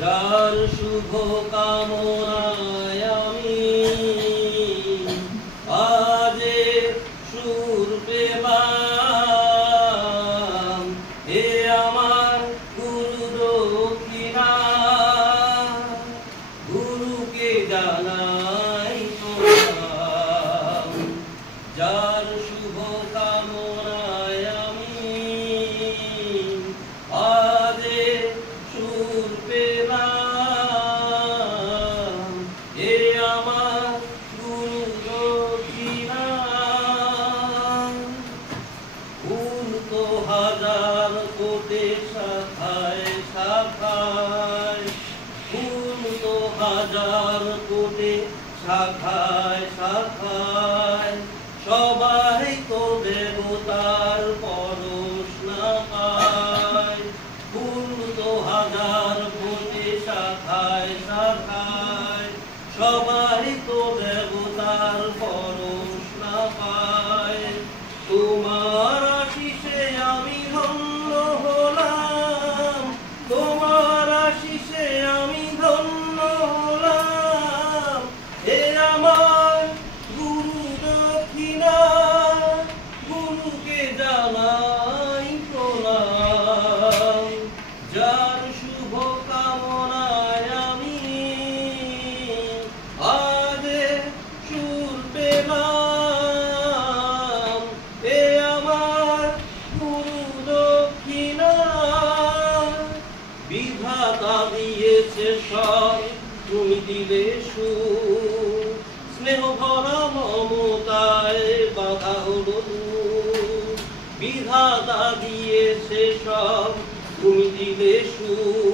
যার শুভ কামনায় আমি আজ সুর পেলাম, হে আমার গুরু দক্ষিণা, গুরুকে জানাই প্রণাম। যার শুভ কামনায় আমি আজ সুর পেলাম, হে আমার গুরু দক্ষিণা। ফুল তো হাজার কোটে শাখায় শাখায়, ফুল তো হাজার কোটে শাখায় শাখায়, সবাই তো দেবতার পরশ না পায়। ফুল তো হাজার কোটে শাখায় শাখায়, সবাই তো দেবতার পরশ না পায়। তোমার আশিসে আমি ধন্য হলাম, তোমার আশিসে আমি ধন্য হলাম, হে আমার গুরু দক্ষিণা, গুরুকে জানাই প্রণাম। যার শুভ কামনায় আমি আজ সুর পেলাম, এ আমার গুরু দক্ষিণা। বিধাতা দিয়েছে সব, তুমি দিলে সুর, স্নেহ ভরা মমতায় বাধা হলো দূর। বিধাতা দিয়েছে সব, তুমি দিলে সুর,